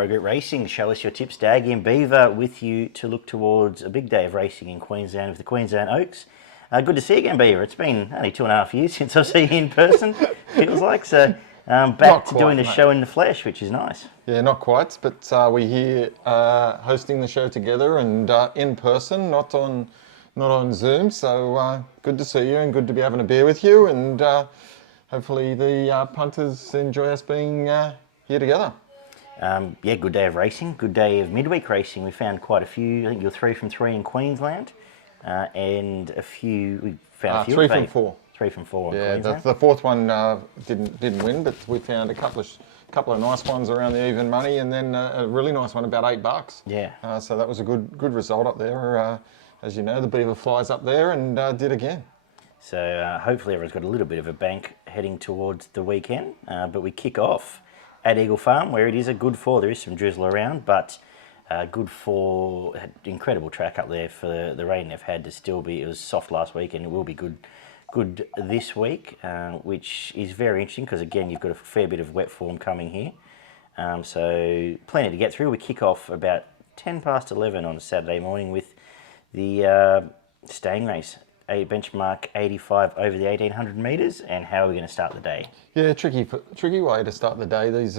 Pro Group Racing. Show us your tips. Daggy Beaver with you to look towards a big day of racing in Queensland with the Queensland Oaks. Good to see you again, Beaver. It's been only 2.5 years since I've seen you in person, feels like. So back to doing the show in the flesh, which is nice. Yeah, not quite, but we're here hosting the show together and in person, not on Zoom. So good to see you and good to be having a beer with you. And hopefully the punters enjoy us being here together. Yeah, good day of racing, good day of midweek racing. We found quite a few. I think you're 3 from 3 in Queensland, and a few. We found a few. 3 from 4. 3 from 4. Yeah, in Queensland. the fourth one didn't win, but we found a couple of nice ones around the even money, and then a really nice one about $8. Yeah. So that was a good result up there. As you know, the Beaver flies up there and did again. So hopefully everyone's got a little bit of a bank heading towards the weekend. But we kick off at Eagle Farm, where it is a good 4. There is some drizzle around, but good 4. Incredible track up there for the rain they've had to still be. It was soft last week, and it will be good this week, which is very interesting because again you've got a fair bit of wet form coming here. So plenty to get through. We kick off about 10 past 11 on a Saturday morning with the staying race. A benchmark 85 over the 1800 metres, and how are we going to start the day? Yeah, tricky way to start the day. These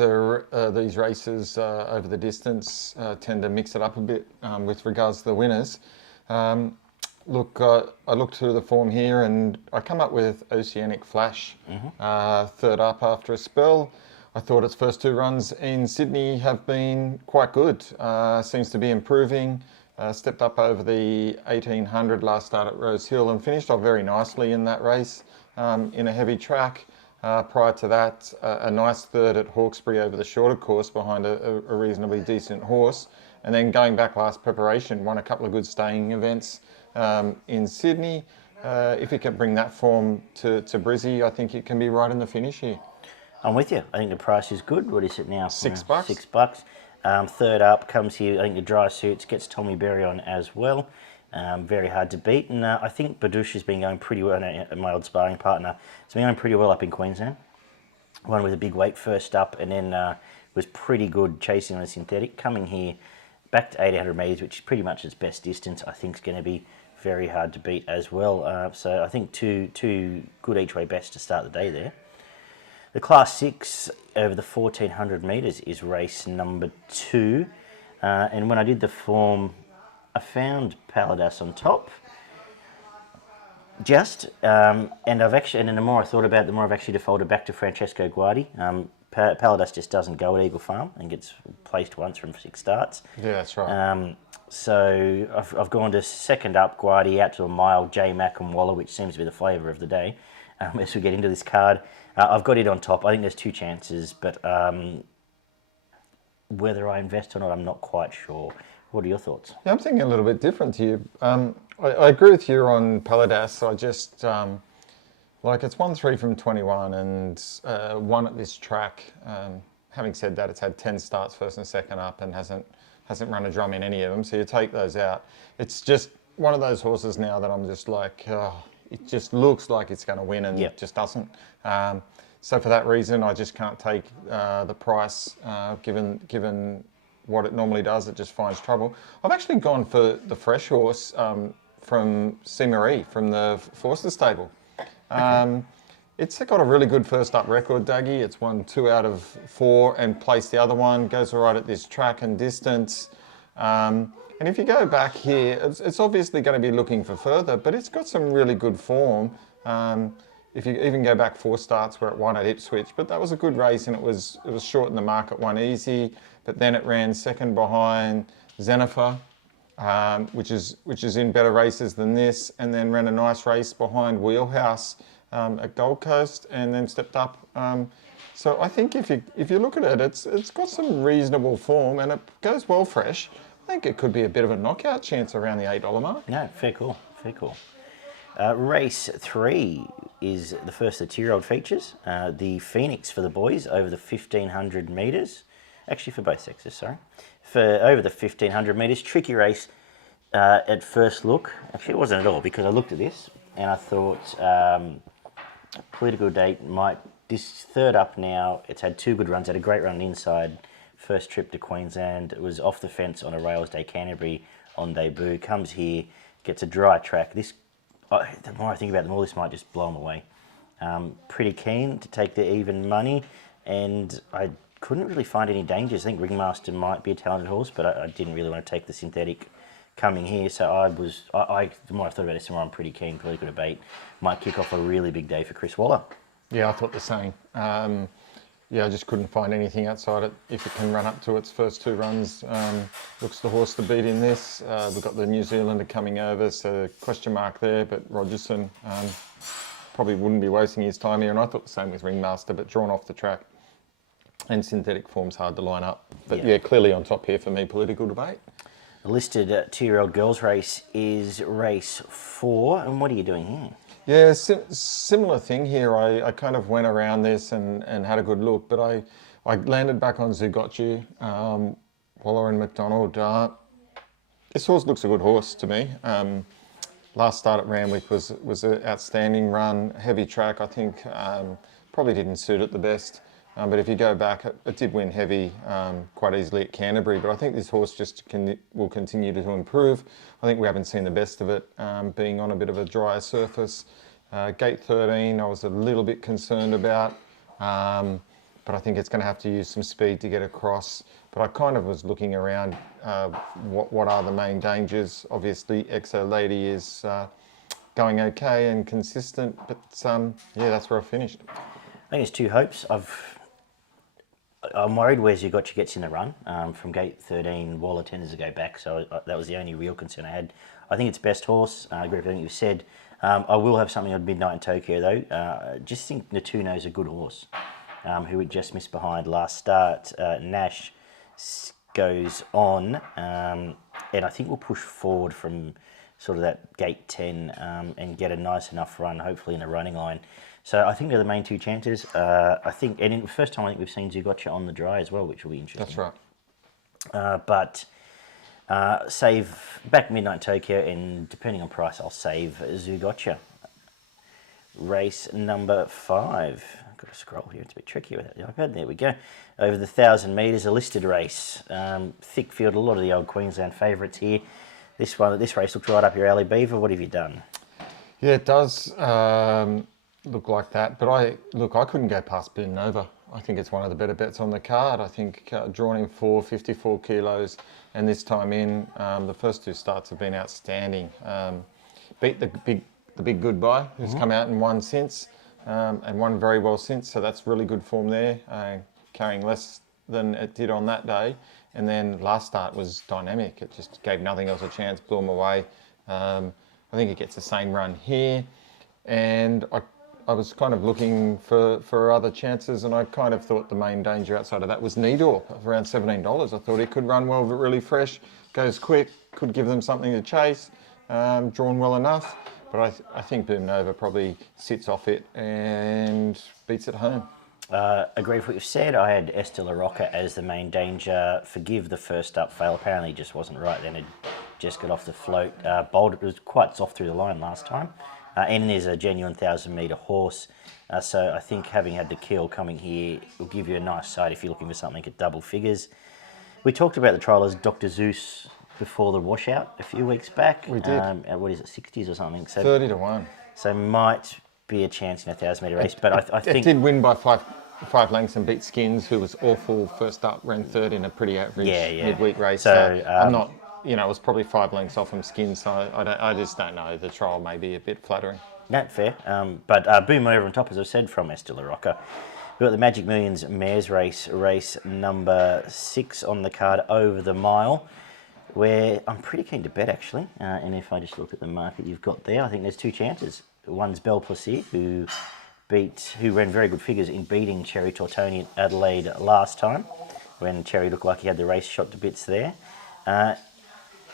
races over the distance tend to mix it up a bit with regards to the winners. Look, I looked through the form here and I come up with Oceanic Flash, third up after a spell. I thought its first 2 runs in Sydney have been quite good. Seems to be improving. Stepped up over the 1800 last start at Rose Hill and finished off very nicely in that race in a heavy track. Prior to that, a nice third at Hawkesbury over the shorter course behind a reasonably decent horse. And then going back last preparation, won a couple of good staying events in Sydney. If it can bring that form to Brizzy, I think it can be right in the finish here. I'm with you. I think the price is good. What is it now? $6. $6. Third up comes here, I think the dry suits, gets Tommy Berry on as well. Very hard to beat. And I think Badouche has been going pretty well, my old sparring partner. It's been going pretty well up in Queensland. One with a big weight first up, and then was pretty good chasing on a synthetic. Coming here back to 1800 metres, which is pretty much its best distance, I think is going to be very hard to beat as well. So I think two good each way best to start the day there. The Class 6 over the 1400 metres is race number 2. And when I did the form, I found Paladas on top. And the more I thought about it, the more I've actually defaulted back to Francesco Guardi. Paladas just doesn't go at Eagle Farm and gets placed once from 6 starts. Yeah, that's right. So I've gone to second up Guardi out to a mile, J Mac and Waller, which seems to be the flavour of the day as we get into this card. I've got it on top. I think there's 2 chances, but whether I invest or not, I'm not quite sure. What are your thoughts? Yeah, I'm thinking a little bit different to you. I agree with you on Paladas. I just, it's 1-3 from 21 and won at this track. Having said that, it's had 10 starts first and second up and hasn't run a drum in any of them, so you take those out. It's just one of those horses now that I'm just like, it just looks like it's going to win and it just doesn't. So for that reason, I just can't take the price given what it normally does. It just finds trouble. I've actually gone for the fresh horse from C. Marie from the Forster stable. It's got a really good first up record, Daggy. It's won 2 out of 4 and placed the other one. Goes all right at this track and distance. And if you go back here, it's obviously going to be looking for further, but it's got some really good form. If you even go back 4 starts where it won at Ipswich, but that was a good race and it was short in the market, won easy, but then it ran second behind Zenifer, which is in better races than this, and then ran a nice race behind Wheelhouse at Gold Coast, and then stepped up. So I think if you look at it, it's got some reasonable form and it goes well fresh. I think it could be a bit of a knockout chance around the $8 mark. No, fair call. Race 3 is the first of the 2-year-old features. The Phoenix for the boys over the 1500 metres. Actually, for both sexes, sorry. For over the 1500 metres. Tricky race at first look. Actually, it wasn't at all because I looked at this and I thought Political Date might... This third up now, it's had 2 good runs. Had a great run inside First trip to Queensland. It was off the fence on a Rails Day Canterbury on debut. Comes here, gets a dry track. The more I think about them all, this might just blow them away. Pretty keen to take the even money, and I couldn't really find any dangers. I think Ringmaster might be a talented horse, but I didn't really want to take the synthetic coming here. So the more I thought about it, the more I'm pretty keen. Probably could have bait. Might kick off a really big day for Chris Waller. Yeah, I thought the same. I just couldn't find anything outside it. If it can run up to its first 2 runs, looks the horse to beat in this. We've got the New Zealander coming over, so question mark there, but Rogerson probably wouldn't be wasting his time here, and I thought the same with Ringmaster, but drawn off the track. And synthetic form's hard to line up. But yeah, clearly on top here for me, Political Debate. The listed 2-year-old girls race is race 4, and what are you doing here? Yeah, similar thing here. I kind of went around this and had a good look, but I landed back on Zugotchi, Waller and McDonald. This horse looks a good horse to me. Last start at Randwick was an outstanding run, heavy track. I think probably didn't suit it the best. But if you go back, it did win heavy quite easily at Canterbury. But I think this horse just will continue to improve. I think we haven't seen the best of it, being on a bit of a drier surface. Gate 13, I was a little bit concerned about. But I think it's going to have to use some speed to get across. But I kind of was looking around what are the main dangers. Obviously, Exo Lady is going okay and consistent. But yeah, that's where I finished. I think it's 2 hopes. I'm worried where Zugotchi gets in the run. From gate 13, Waller tends to go back, so that was the only real concern I had. I think it's best horse. I agree with everything you've said. I will have something on Midnight in Tokyo, though. Just think Natuno's a good horse, who we just missed behind last start. Nash goes on, and I think we'll push forward from sort of that gate 10 and get a nice enough run, hopefully in a running line. So I think they're the main 2 chances. I think, and in the first time I think we've seen Zugotcha on the dry as well, which will be interesting. That's right. But save back Midnight Tokyo, and depending on price, I'll save Zugotcha. Race number 5. I've got to scroll here. It's a bit tricky with the iPad. There we go. Over the 1,000 metres, a listed race. Thick field, a lot of the old Queensland favourites here. This race looks right up your alley. Beaver, what have you done? Yeah, it does. Look like that, but I couldn't go past Boom Nova. I think it's one of the better bets on the card. I think drawn in 54 kilos, and this time in, the first 2 starts have been outstanding. Beat the big goodbye, who's come out and won since, and won very well since. So that's really good form there, carrying less than it did on that day. And then last start was dynamic. It just gave nothing else a chance, blew them away. I think it gets the same run here, and I was kind of looking for other chances, and I kind of thought the main danger outside of that was Needorp, around $17. I thought he could run well, but really fresh, goes quick, could give them something to chase, drawn well enough. But I think Boom Nova probably sits off it and beats it home. Agree with what you've said. I had Esther La Rocca as the main danger. Forgive the first up fail. Apparently it just wasn't right then. It just got off the float. Bold, it was quite soft through the line last time. And is a genuine 1,000-metre horse. So I think having had the kill coming here will give you a nice side if you're looking for something at double figures. We talked about the trial as Dr. Zeus before the washout a few weeks back. We did. At what is it, 60s or something? So 30 to 1. So might be a chance in a 1,000-metre race. But I think it did win by five lengths and beat Skins, who was awful first up, ran 3rd in a pretty average midweek race. So I'm not... it was probably 5 lengths off from Skin, so I just don't know. The trial may be a bit flattering. No, fair. But Boom over on top, as I've said, from Esther La Rocca. We've got the Magic Millions Mares race, race number 6 on the card, over the mile, where I'm pretty keen to bet, actually. And if I just look at the market you've got there, I think there's 2 chances. One's Belle Plaisir, who ran very good figures in beating Cherry Tortoni at Adelaide last time, when Cherry looked like he had the race shot to bits there.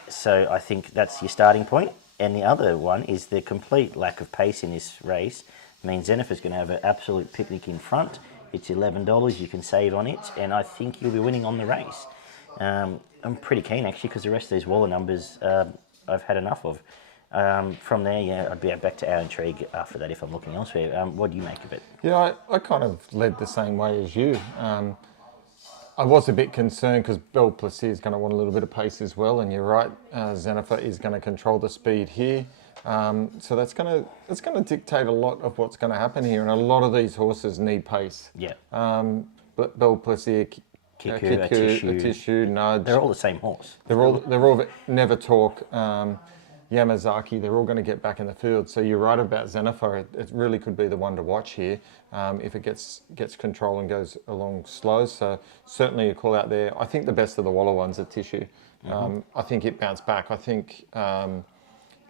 So I think that's your starting point. And the other one is the complete lack of pace in this race means Zennifer's going to have an absolute picnic in front. It's $11, you can save on it, and I think you'll be winning on the race. I'm pretty keen, actually, because the rest of these Waller numbers I've had enough of. From there, yeah, I'd be back to our intrigue after that if I'm looking elsewhere. What do you make of it? Yeah, I kind of led the same way as you. I was a bit concerned because Belle Plaisir is going to want a little bit of pace as well, and you're right, Xenifer is going to control the speed here. So that's going to dictate a lot of what's going to happen here, and a lot of these horses need pace. Yeah. But Belle Plaisir, Kiku, a Tissue, Nudge. They're all the same horse. They're all Never Talk, Yamazaki. They're all going to get back in the field. So you're right about Xenifer. It really could be the one to watch here if it gets control and goes along slow. So certainly a call out there. I think the best of the Waller ones are Tissue. I think it bounced back. I think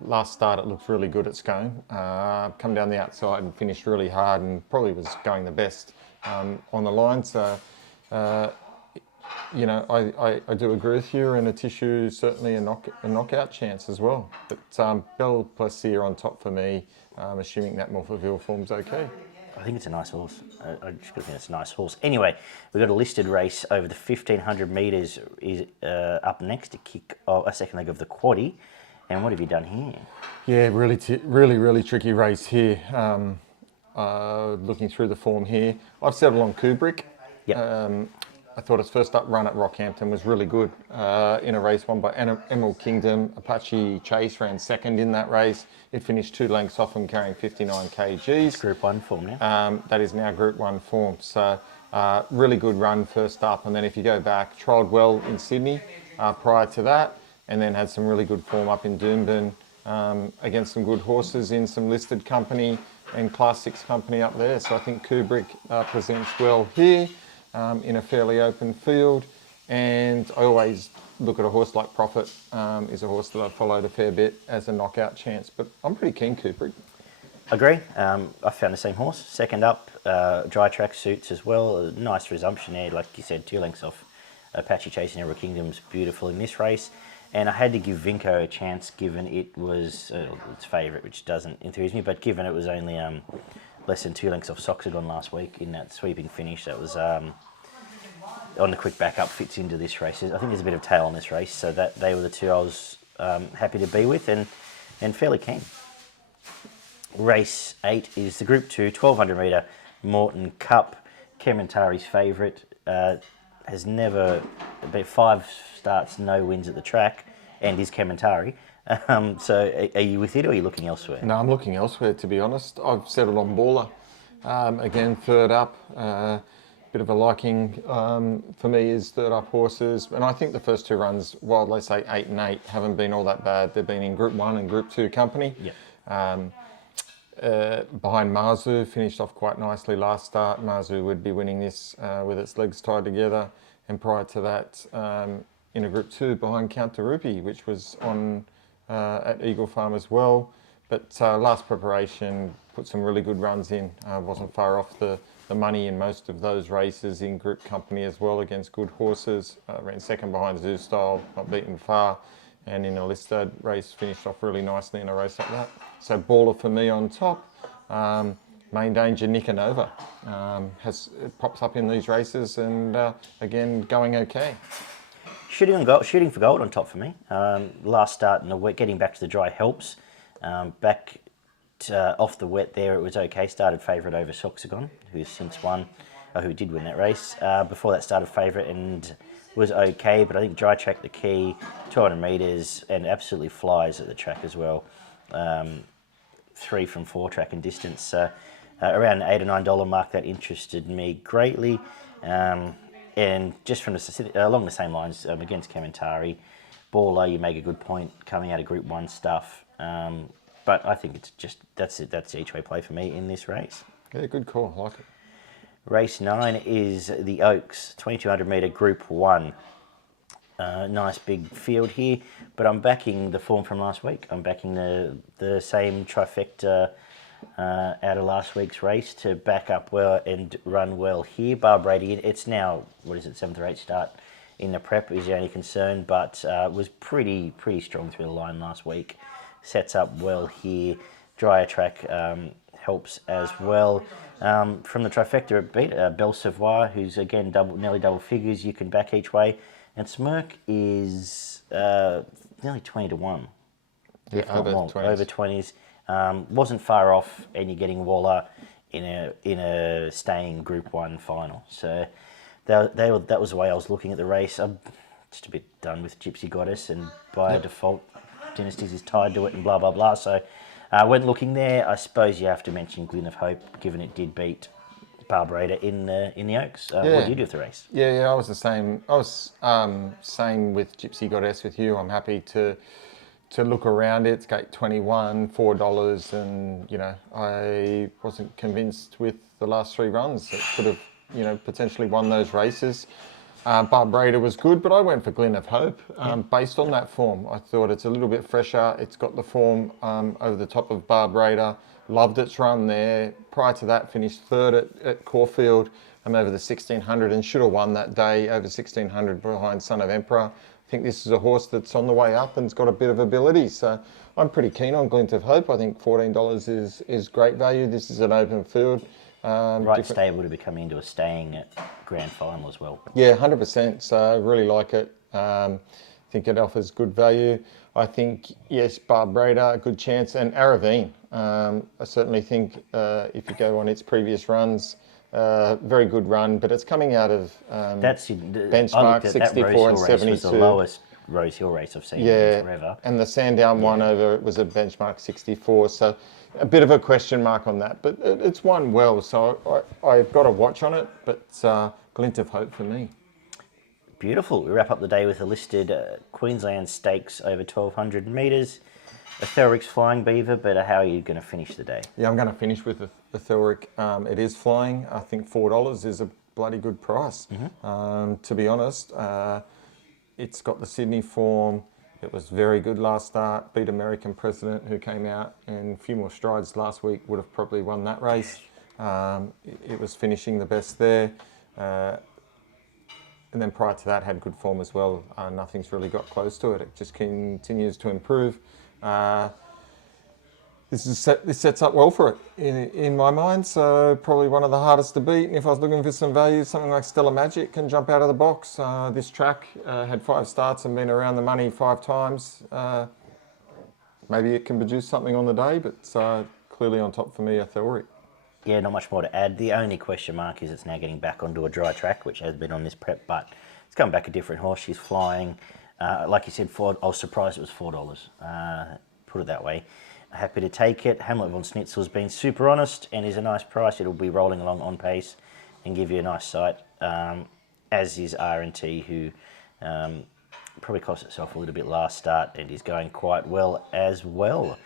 last start it looked really good at Scone. Come down the outside and finished really hard and probably was going the best on the line. So. You know, I do agree with you, and a Tissue certainly a knockout chance as well. But Belle Plaisir on top for me, assuming that Morphettville form's okay. I think it's a nice horse. I just think it's a nice horse. Anyway, we've got a listed race over the 1,500 metres is up next to kick a second leg of the quaddie. And what have you done here? Yeah, really tricky race here. Looking through the form here, I've settled on Kubrick. Yep. I thought its first up run at Rockhampton was really good in a race won by Emerald Kingdom. Apache Chase ran second in that race. It finished 2 lengths off and carrying 59 kgs. It's Group 1 form now. That is now Group 1 form. So really good run first up. And then if you go back, trialled well in Sydney prior to that, and then had some really good form up in Doomben against some good horses in some listed company and Class 6 company up there. So I think Kubrick presents well here. In a fairly open field, and I always look at a horse like Prophet, is a horse that I've followed a fair bit as a knockout chance, but I'm pretty keen Kubrick. Agree. I found the same horse. Second up, dry track suits as well. A nice resumption there, like you said, 2 lengths off Apache Chase and Emerald Kingdom's beautiful in this race. And I had to give Vinco a chance given it was its favourite, which doesn't enthuse me, but given it was only less than 2 lengths off Soxagon last week in that sweeping finish, that was on the quick backup fits into this race. I think there's a bit of tail on this race, so that they were the two I was happy to be with and fairly keen. Race 8 is the Group 2 1200 metre Moreton Cup. Kementari's favourite, has never been 5 starts, no wins at the track, and is Kementari. So are you with it or are you looking elsewhere? No, I'm looking elsewhere, to be honest. I've settled on Baller. Again, third up. Bit of a liking for me is third up horses. And I think the first 2 runs, while they say 8 and 8, haven't been all that bad. They've been in Group 1 and Group 2 company. Yeah. Behind Marzu, finished off quite nicely last start. Marzu would be winning this with its legs tied together. And prior to that, in a Group 2 behind Count de Rupi, which was on at Eagle Farm as well. But last preparation, put some really good runs in. Wasn't far off the money in most of those races in group company as well against good horses. Ran second behind Zoo Style, not beaten far. And in a listed race, finished off really nicely in a race like that. So Baller for me on top. Main danger, Nicanova. It pops up in these races and again, going okay. Shooting for gold on top for me. Last start in the wet, getting back to the dry helps. Off the wet there, it was okay. Started favourite over Soxagon, who's since won, who did win that race. Before that, started favourite and was okay, but I think dry track the key, 200 metres, and absolutely flies at the track as well. 3 from 4 track and distance. So around $8 or $9 mark, that interested me greatly. And just from along the same lines, against Kementari, Baller, you make a good point coming out of Group 1 stuff. But I think it's just, that's the each way play for me in this race. Yeah, good call, I like it. Race 9 is the Oaks, 2200 metre Group 1. Nice big field here, but I'm backing the form from last week. I'm backing the same trifecta out of last week's race to back up well and run well here. Bar Brady, it's now, 7th or 8th start in the prep is the only concern, but was pretty strong through the line last week. Sets up well here. Drier track helps as well. From the trifecta, it beat Belle Savoie, who's again nearly double figures. You can back each way. And Smirk is nearly 20 to 1. Yeah, over 20s. Wasn't far off, and you're getting Waller in a staying Group 1 final. So that was the way I was looking at the race. I'm just a bit done with Gypsy Goddess, and by default, Dynasties is tied to it, and blah blah blah. So, when looking there, I suppose you have to mention Glyn of Hope, given it did beat Barbreda in the Oaks. What do you do with the race? Yeah, I was the same. I was same with Gypsy Goddess with you. I'm happy to look around it. It's gate 21, $4, and I wasn't convinced with the last 3 runs. It could have potentially won those races. Barbreda was good, but I went for Glyn of Hope based on that form. I thought it's a little bit fresher. It's got the form over the top of Barbreda. Loved its run there. Prior to that, finished 3rd at Caulfield over the 1600 and should have won that day over 1600 behind Son of Emperor. I think this is a horse that's on the way up and's got a bit of ability. So I'm pretty keen on Glint of Hope. I think $14 is great value. This is an open field. Stable to be coming into a staying at grand final as well. Yeah, 100%. So I really like it. I think it offers good value. I think, yes, Barbreda, a good chance, and Aravine. I certainly think if you go on its previous runs, very good run, but it's coming out of benchmark 64 and 72. Was the lowest Rose Hill race I've seen in forever. And the Sandown one over it was a benchmark 64, so a bit of a question mark on that, but it's won well, so I've got a watch on it, but Glint of Hope for me. Beautiful. We wrap up the day with a listed Queensland Stakes over 1,200 metres. A Thelric's Flying Beaver, but how are you going to finish the day? Yeah, I'm going to finish with a Thelric. It is flying. I think $4 is a bloody good price. To be honest, it's got the Sydney form. It was very good last start. Beat American President, who came out and a few more strides last week, would have probably won that race. It was finishing the best there. And then prior to that, had good form as well. Nothing's really got close to it. It just continues to improve. This sets up well for it in my mind. So probably one of the hardest to beat. And if I was looking for some value, something like Stella Magic can jump out of the box. This track had 5 starts and been around the money 5 times. Maybe it can produce something on the day, but clearly on top for me, a Thelric. Yeah, not much more to add. The only question mark is it's now getting back onto a dry track, which has been on this prep, but it's coming back a different horse. She's flying. Like you said, I was surprised it was $4. Put it that way. Happy to take it. Hamlet von Schnitzel's been super honest and is a nice price. It'll be rolling along on pace and give you a nice sight, as is R&T, who probably cost itself a little bit last start and is going quite well as well.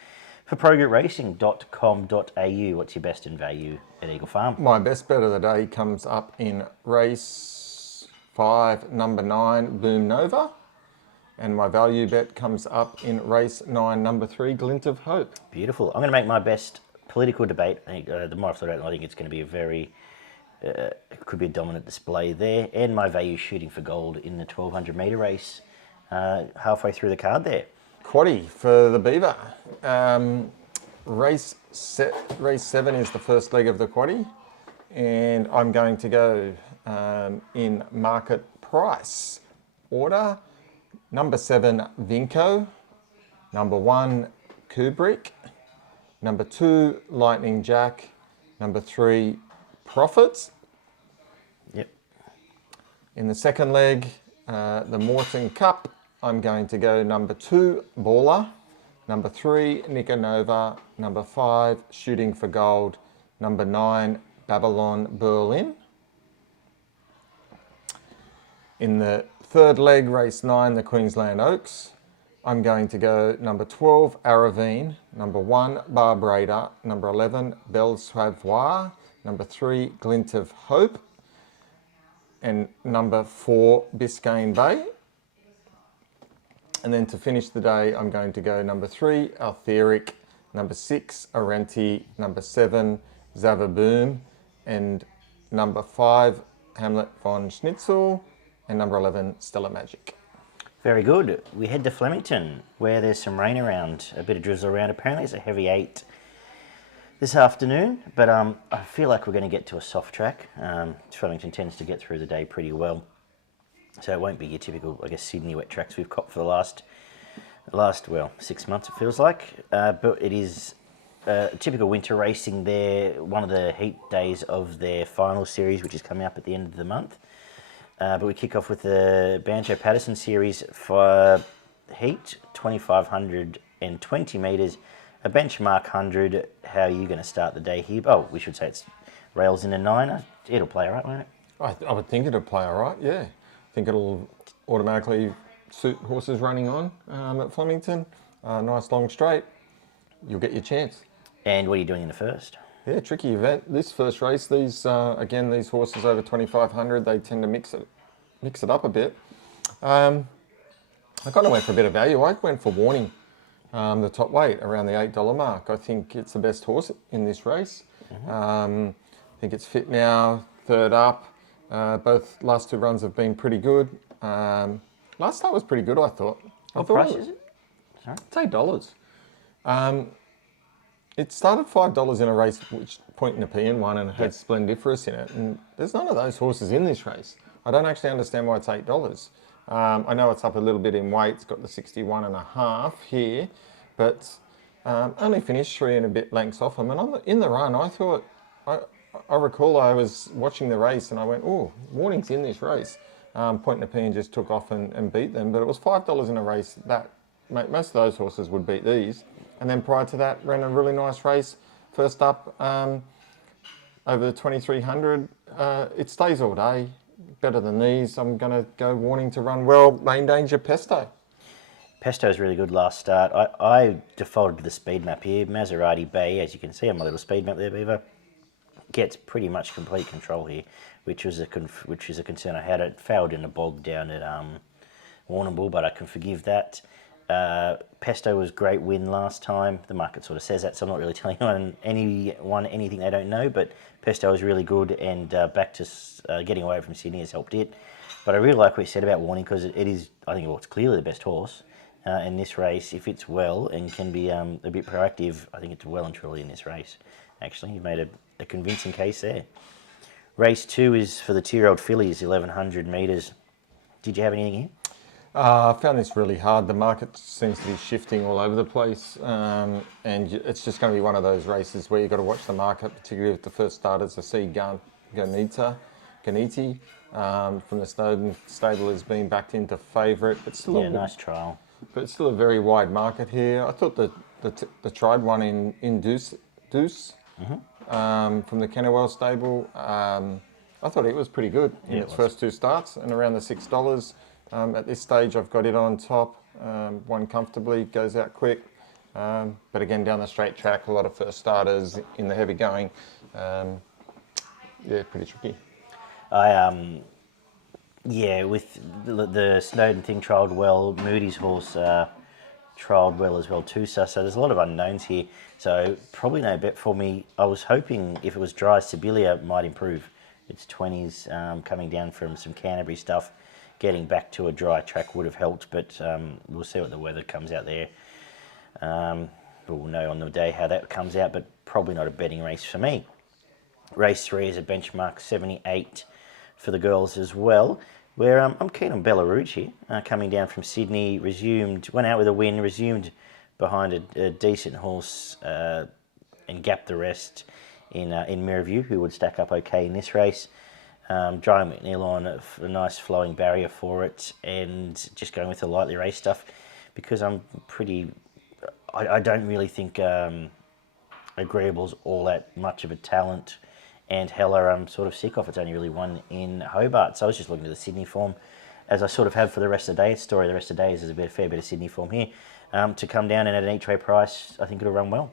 For progretracing.com.au, what's your best in value at Eagle Farm? My best bet of the day comes up in race 5, number 9, Boom Nova. And my value bet comes up in race 9, number 3, Glint of Hope. Beautiful. I'm going to make my best political debate. I think, the more I've thought about it, I think it's going to be a very, it could be a dominant display there. And my value shooting for gold in the 1,200 metre race halfway through the card there. Quaddie for the Beaver. Race 7 is the first leg of the Quaddie. And I'm going to go in market price order. Number 7, Vinco. Number 1, Kubrick. Number 2, Lightning Jack. Number 3, Profits. Yep. In the second leg, the Moreton Cup, I'm going to go number 2, Baller. Number 3, Nicanova. Number 5, Shooting for Gold. Number 9, Babylon Berlin. In the third leg, race 9, the Queensland Oaks, I'm going to go number 12, Aravine, number 1, Barbreda, number 11, Belle Savoir, number 3, Glint of Hope, and number 4, Biscayne Bay. And then to finish the day, I'm going to go number 3, Altheric, number 6, Arenti, number 7, Zavaboom, and number 5, Hamlet von Schnitzel, and number 11, Stella Magic. Very good. We head to Flemington, where there's some rain around, a bit of drizzle around. Apparently it's a heavy 8 this afternoon, but I feel like we're going to get to a soft track. Flemington tends to get through the day pretty well, so it won't be your typical, I guess, Sydney wet tracks we've copped for the last 6 months, it feels like. But it is typical winter racing there, one of the heat days of their final series, which is coming up at the end of the month. But we kick off with the Banjo Patterson Series for heat, 2,520 metres, a benchmark 100. How are you going to start the day here? Oh, we should say it's rails in a niner. It'll play all right, won't it? I would think it'll play all right, yeah. I think it'll automatically suit horses running on at Flemington. Nice long straight. You'll get your chance. And what are you doing in the first? Yeah, tricky event. This first race, these horses over 2,500, they tend to mix it up a bit. I kind of went for a bit of value. I went for Warning, the top weight, around the $8 mark. I think it's the best horse in this race. I think it's fit now, third up. Both last two runs have been pretty good. Last start was pretty good, I thought. What price is it? Sorry? It's $8. It started $5 in a race which Point Nepean won and had Splendiferous in it. And there's none of those horses in this race. I don't actually understand why it's $8. I know it's up a little bit in weight. It's got the 61.5 here, but only finished 3 and a bit lengths off them. And in the run, I thought, I recall I was watching the race and I went, oh, Warning's in this race. Point Nepean just took off and beat them, but it was $5 in a race. Most of those horses would beat these. And then prior to that, ran a really nice race. First up, over the 2,300. It stays all day, better than these. I'm going to go Warning to run well. Main danger, Pesto. Pesto's really good last start. I defaulted to the speed map here. Maserati Bay, as you can see on my little speed map there, Beaver, gets pretty much complete control here, which is a concern I had. It failed in a bog down at Warrnambool, but I can forgive that. Pesto was great win last time. The market sort of says that, so I'm not really telling anyone anything they don't know, but Pesto was really good, and back to getting away from Sydney has helped it. But I really like what you said about Warning, because it is, I think it's clearly the best horse in this race. If it's well and can be a bit proactive, I think it's well and truly in this race. Actually, you've made a convincing case there. Race 2 is for the 2-year-old fillies, 1,100 metres. Did you have anything here? I found this really hard. The market seems to be shifting all over the place, and it's just going to be one of those races where you've got to watch the market, particularly with the first starters. I see Ganiti from the Snowden stable has been backed into favourite, but still nice trial. But it's still a very wide market here. I thought the tried one in Deuce from the Kennewell stable. I thought it was pretty good in its first 2 starts and around the $6. At this stage, I've got it on top. Won comfortably, goes out quick. But again, down the straight track, a lot of first starters in the heavy going. Pretty tricky. With the Snowden thing trialled well. Moody's horse trialled well as well too. So there's a lot of unknowns here. So probably no bet for me. I was hoping if it was dry, Sibilia might improve. It's 20s coming down from some Canterbury stuff. Getting back to a dry track would have helped, but we'll see what the weather comes out there. We'll know on the day how that comes out, but probably not a betting race for me. Race 3 is a benchmark 78 for the girls as well, where I'm keen on Bella Rouge here, coming down from Sydney, went out with a win, resumed behind a decent horse and gapped the rest in Mirrorview, who would stack up okay in this race. Drying McNeil on a nice flowing barrier for it, and just going with the lightly race stuff, because I don't really think Agreeable's all that much of a talent, and Hella I'm sort of sick of. It's only really won in Hobart, so I was just looking at the Sydney form, as I sort of have for the rest of the day. Story the rest of the day is there's a fair bit of Sydney form here. To come down and at an each way price, I think it'll run well.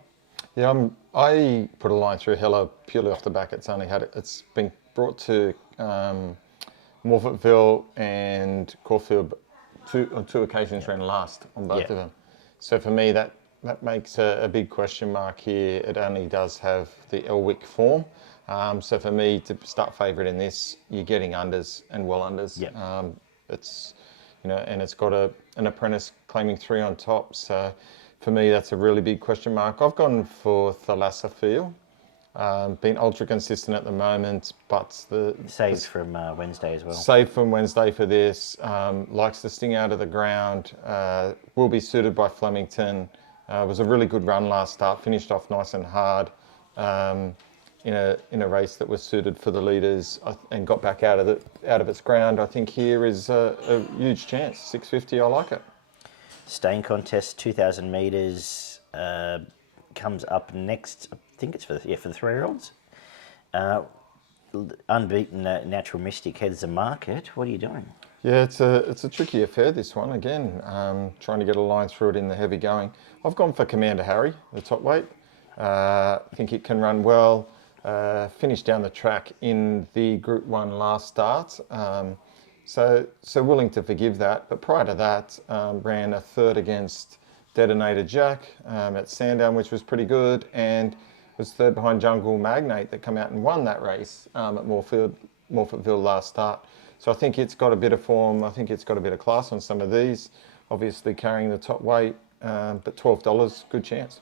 Yeah, I put a line through Hella purely off the back. It's been brought to Morfettville and Caulfield on two occasions, ran last on both of them. So for me, that makes a big question mark here. It only does have the Elwick form. So for me to start favourite in this, you're getting unders and well unders. It's and it's got an apprentice claiming 3 on top. So for me, that's a really big question mark. I've gone for Thalassophil. Been ultra consistent at the moment, but saved from Wednesday as well. Saved from Wednesday for this. Likes to sting out of the ground. Will be suited by Flemington. Was a really good run last start. Finished off nice and hard. in a race that was suited for the leaders and got back out of its ground, I think here is a huge chance. 650, I like it. Staying contest, 2,000 metres, comes up next. I think it's for the 3-year-olds. Unbeaten Natural Mystic heads the market. What are you doing? Yeah, it's a tricky affair, this one. Again, trying to get a line through it in the heavy going. I've gone for Commander Harry, the top weight. I think it can run well. Finished down the track in the Group 1 last start. So willing to forgive that. But prior to that, ran a third against Detonator Jack at Sandown, which was pretty good, and was third behind Jungle Magnate that come out and won that race at Morphettville last start. So I think it's got a bit of form. I think it's got a bit of class on some of these. Obviously carrying the top weight, but $12, good chance.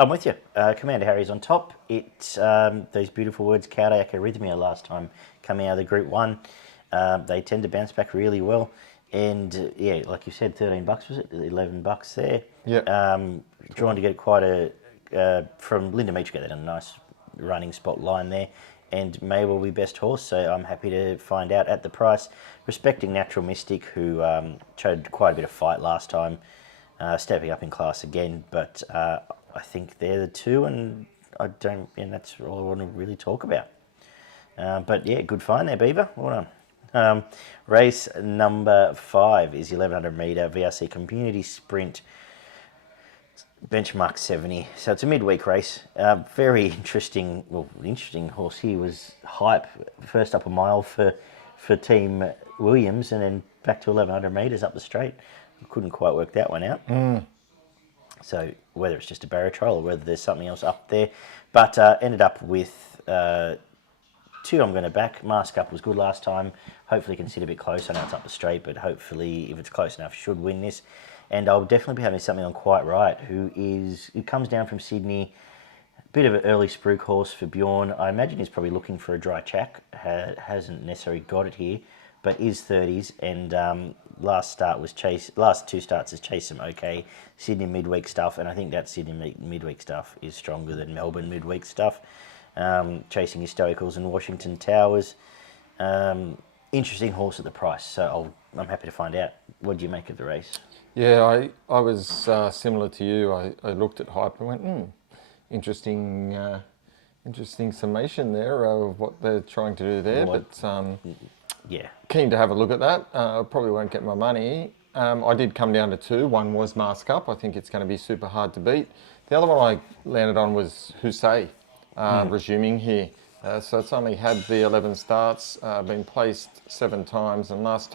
I'm with you. Commander Harry's on top. It's those beautiful words, cardiac arrhythmia, last time coming out of the Group 1. They tend to bounce back really well. And yeah, like you said, $13 was it? $11 there. Yeah. Trying to get quite a from Linda Meach, get that in a nice running spot line there, and may well be best horse. So I'm happy to find out at the price. Respecting Natural Mystic, who showed quite a bit of fight last time, stepping up in class again. But I think they're the two, and that's all I want to really talk about. But yeah, good find there, Beaver. Well done. Race number 5 is the 1100 metre VRC Community Sprint, benchmark 70. So it's a midweek race. Very interesting. Well, the interesting horse here was Hype, first up a mile for Team Williams, and then back to 1100 metres up the straight. Couldn't quite work that one out. So whether it's just a barrier trial or whether there's something else up there, but ended up with 2 I'm going to back. Mask Up was good last time. Hopefully can sit a bit close. I know it's up the straight, but hopefully if it's close enough, should win this. And I'll definitely be having something on Quite Right, who comes down from Sydney. A bit of an early spruik horse for Bjorn. I imagine he's probably looking for a dry track. Hasn't necessarily got it here, but is 30s. And last 2 starts has chased some okay Sydney midweek stuff, and I think that Sydney midweek stuff is stronger than Melbourne midweek stuff. Chasing Historicals and Washington Towers. Interesting horse at the price, so I'm happy to find out. What do you make of the race? Yeah, I was similar to you. I looked at Hype and went, interesting summation there of what they're trying to do there. Yeah, keen to have a look at that. Probably won't get my money. I did come down to 2. One was Mask Up. I think it's going to be super hard to beat. The other one I landed on was Husay, resuming here. So it's only had the 11 starts, been placed 7 times, and last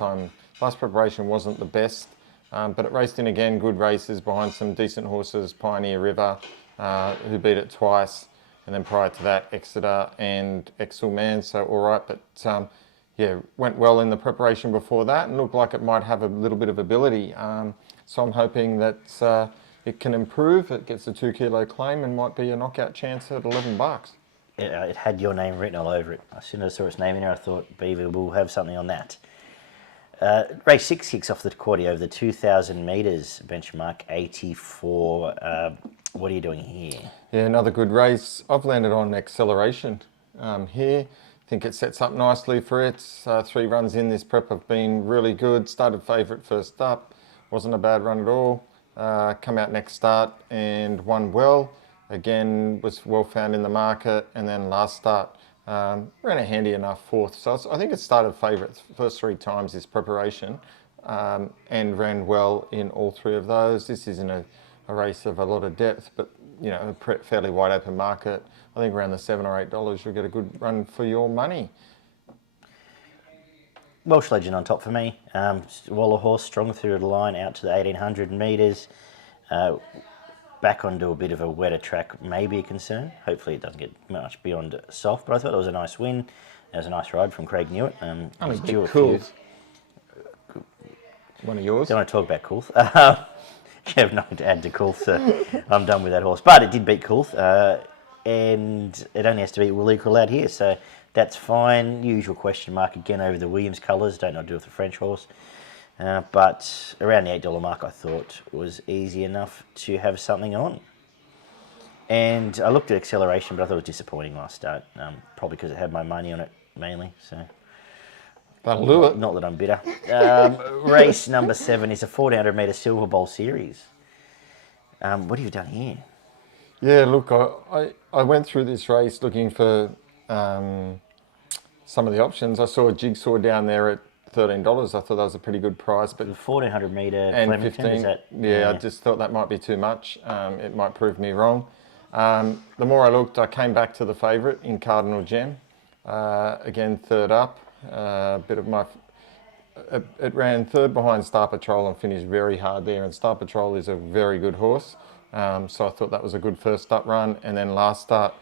preparation wasn't the best. But it raced in again, good races behind some decent horses, Pioneer River, who beat it twice, and then prior to that, Exeter and Exel Man, so all right. But yeah, went well in the preparation before that and looked like it might have a little bit of ability. So I'm hoping that it can improve, it gets a 2 kilo claim and might be a knockout chance at $11. It had your name written all over it. As soon as I saw its name in there, I thought Beaver will have something on that. Race 6 kicks off the quaddy over the 2,000 metres, benchmark 84. What are you doing here? Yeah, another good race. I've landed on Acceleration here. I think it sets up nicely for it. 3 runs in this prep have been really good. Started favourite first up. Wasn't a bad run at all. Come out next start and won well. Again, was well found in the market. And then last start, ran a handy enough 4th. So I think it started favourite first 3 times this preparation and ran well in all 3 of those. This isn't a race of a lot of depth, but a fairly wide open market. I think around the $7 or $8 you'll get a good run for your money. Welsh Legend on top for me. Waller horse strong through the line out to the 1,800 metres. Back onto a bit of a wetter track may be a concern. Hopefully it doesn't get much beyond soft, but I thought it was a nice win. It was a nice ride from Craig Newitt. Cool. One of yours? Don't want to talk about Coolth. You have nothing to add to Coolth, so I'm done with that horse. But it did beat Coolth, and it only has to beat Will Equal out here, so that's fine. Usual question mark again over the Williams colours. Don't know do with the French horse. But around the $8 mark I thought was easy enough to have something on. And I looked at acceleration, but I thought it was disappointing last start. Probably because it had my money on it mainly. So That'll do it. not that I'm bitter. Race number 7 is a 1400 metre Silver Bowl Series. What have you done here? Yeah, look, I went through this race looking for some of the options. I saw a Jigsaw down there at $13. I thought that was a pretty good price, but The 1400 metre and Flemington, 15. is that? Yeah, I just thought that might be too much. It might prove me wrong. The more I looked, I came back to the favourite in Cardinal Gem. Again, third up. It ran third behind Star Patrol and finished very hard there. And Star Patrol is a very good horse. So I thought that was a good first up run. And then last start,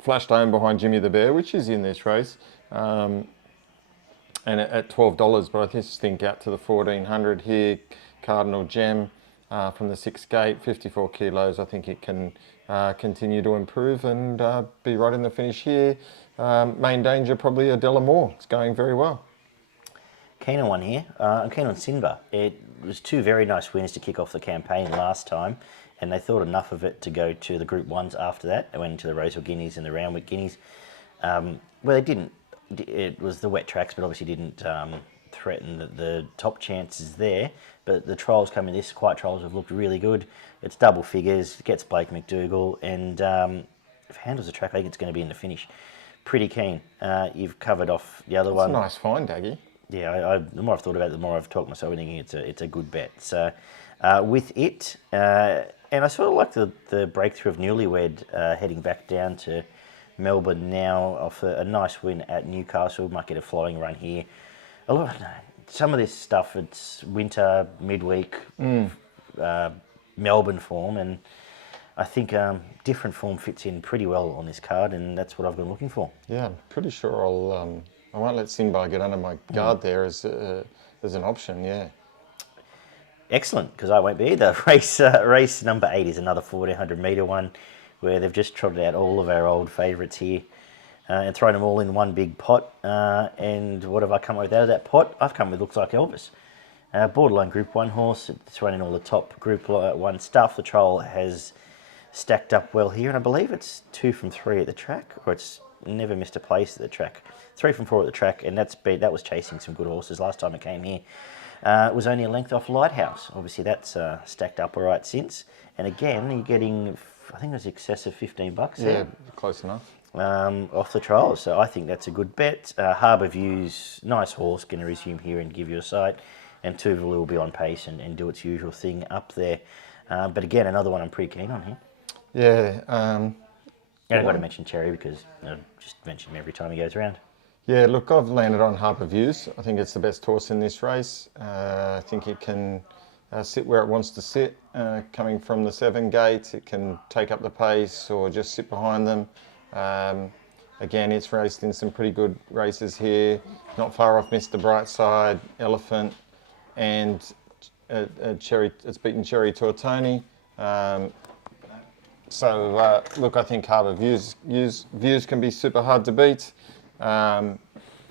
flashed home behind Jimmy the Bear, which is in this race. And at $12, but I just think out to the 1400 here, Cardinal Gem from the 6th gate, 54 kilos. I think it can continue to improve and be right in the finish here. Main danger probably Adela Moore. It's going very well. Keen on one here. I'm keen on Sinba. It was 2 very nice wins to kick off the campaign last time, and they thought enough of it to go to the Group 1s after that. They went into the Rosehill Guineas and the Roundwick Guineas. Well, they didn't. It was the wet tracks, but obviously didn't threaten the top chances there. But the trials coming, this quiet trials have looked really good. It's double figures, gets Blake McDougall, and if it handles the track, I think it's going to be in the finish. Pretty keen. You've covered off the other one. It's a nice find, Daggy. Yeah, the more I've thought about it, the more I've talked myself into thinking it's a good bet. So with it, and I sort of like the breakthrough of Newlywed heading back down to Melbourne now off a nice win at Newcastle. Might get a flying run here. Some of this stuff, it's winter, midweek, Melbourne form, and I think different form fits in pretty well on this card, and that's what I've been looking for. Yeah, I'm pretty sure I won't let Sinba get under my guard there as an option, yeah. Excellent, because I won't be either. Race number 8 is another 1400 metre one where they've just trotted out all of our old favourites here and thrown them all in one big pot. And what have I come up with out of that pot? I've come with Looks Like Elvis. Borderline Group 1 horse. It's running all the top Group 1 stuff. The trial has stacked up well here, and I believe it's 2 from 3 at the track, or it's never missed a place at the track. 3 from 4 at the track, and that was chasing some good horses last time it came here. It was only a length off Lighthouse. Obviously, that's stacked up all right since. And again, you're getting, I think it was excess of $15. Yeah, close enough. Off the trials, so I think that's a good bet. Harbour View's nice horse, going to resume here and give you a sight. And Tuvalu will be on pace and do its usual thing up there. But again, another one I'm pretty keen on here. Yeah. And I've got to mention Cherry because I just mention him every time he goes around. Yeah, look, I've landed on Harbour Views. I think it's the best horse in this race. I think it can sit where it wants to sit. Coming from the 7 gate, it can take up the pace or just sit behind them. Again, it's raced in some pretty good races here. Not far off Mr. Brightside, Elephant, and it's beaten Cherry Tortoni. Look, I think Harbour Views can be super hard to beat.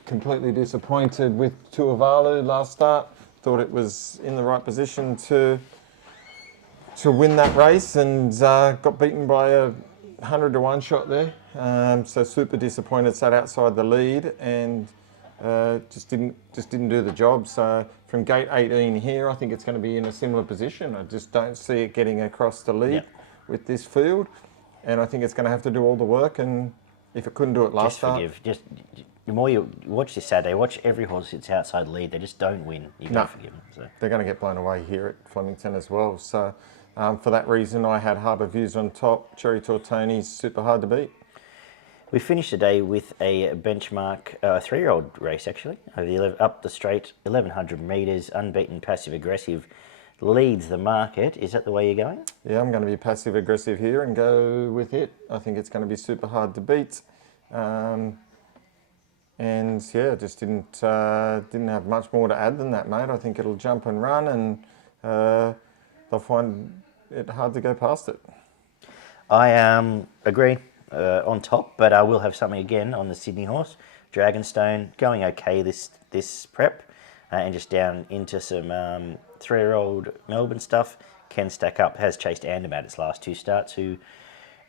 Completely disappointed with Tuavalu last start. Thought it was in the right position to win that race, and got beaten by a 100 to 1 shot there. So super disappointed. Sat outside the lead and just didn't do the job. So from gate 18 here, I think it's going to be in a similar position. I just don't see it getting across the lead with this field, and I think it's going to have to do all the work. And if it couldn't do it last start, the more you watch this Saturday, watch every horse that's outside lead. They just don't win. You've got to forgive them. So. They're going to get blown away here at Flemington as well. So for that reason, I had Harbour Views on top. Cherry Tortoni's super hard to beat. We finished the day with a benchmark 3-year-old race, actually, up the straight, 1100 metres, unbeaten, passive aggressive, leads the market. Is that the way you're going? Yeah, I'm going to be passive aggressive here and go with it. I think it's going to be super hard to beat. And yeah, just didn't have much more to add than that, mate. I think it'll jump and run, and they'll find it hard to go past it. I agree on top, but I will have something again on the Sydney horse, Dragonstone, going okay this prep, and just down into some 3-year-old Melbourne stuff. can stack up. Has chased Andermatt its last 2 starts, who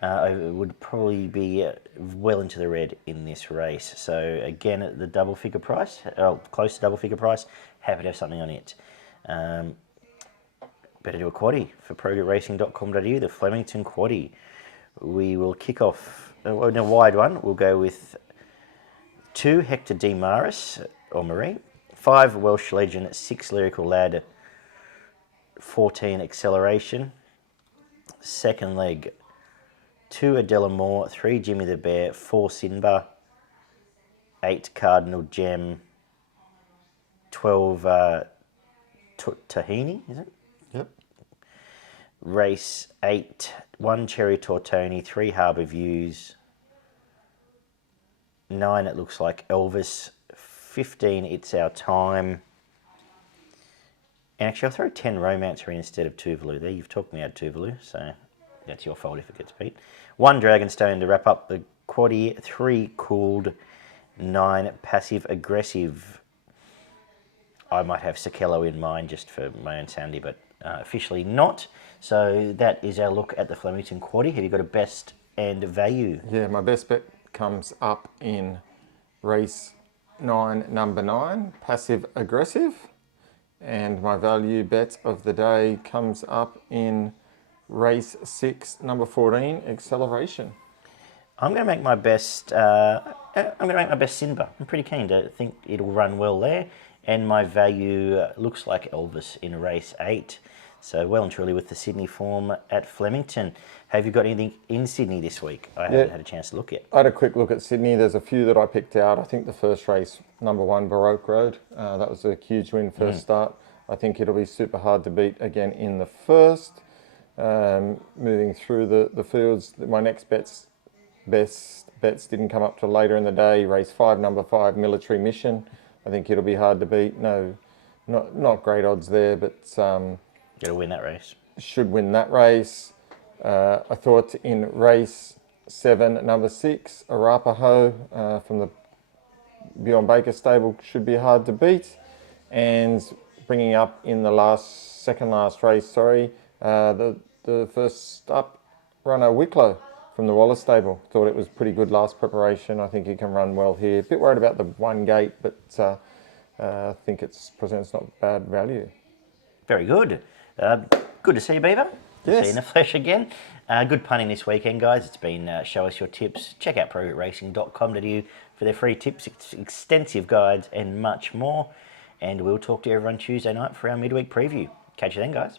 would probably be well into the red in this race. So again, at the double figure price, close to double figure price, happy to have something on it. Better do a quaddie for progretracing.com.au, the Flemington quaddie. We will kick off in a wide one. We'll go with 2 Hector D. Maris, or Marie, 5 Welsh Legend, 6 Lyrical Lad, 14 Acceleration. Second leg, 2 Adela Moore, 3 Jimmy the Bear, 4 Sinba, 8 Cardinal Gem, 12 Tahini, is it? Yep. Race 8, 1 Cherry Tortoni, 3 Harbour Views, 9 it looks like Elvis, 15 It's Our Time, and actually I'll throw 10 Romancer in instead of Tuvalu there. You've talked me out of Tuvalu, so that's your fault if it gets beat. 1 Dragonstone to wrap up the quaddie, 3 Cooled, 9 Passive Aggressive. I might have Sakello in mind just for my own sanity, but officially not. So that is our look at the Flemington quaddie. Have you got a best and value? Yeah, my best bet comes up in race 9, number 9, Passive Aggressive. And my value bet of the day comes up in race 6, number 14, Acceleration. I'm going to make my best. Sinba. I'm pretty keen to think it'll run well there, and my value looks like Elvis in race 8. So well and truly with the Sydney form at Flemington. Have you got anything in Sydney this week? I haven't had a chance to look yet. I had a quick look at Sydney. There's a few that I picked out. I think the first race, number 1, Baroque Road, that was a huge win first start. I think it'll be super hard to beat again in the first. Moving through the fields, my next best bets didn't come up till later in the day. Race 5, number 5, Military Mission. I think it'll be hard to beat. No, not great odds there, but Got to win that race. Should win that race. I thought in race 7, number 6, Arapaho from the Beyond Baker stable should be hard to beat. And bringing up in the second last race, the first up runner Wicklow from the Waller stable. Thought it was pretty good last preparation. I think he can run well here. A bit worried about the 1 gate, but I think it presents not bad value. Very good. Good to see you, Beaver. Good to see you in the flesh again. Good punning this weekend, guys. It's been Show Us Your Tips. Check out progretracing.com.au for their free tips, extensive guides, and much more. And we'll talk to everyone Tuesday night for our midweek preview. Catch you then, guys.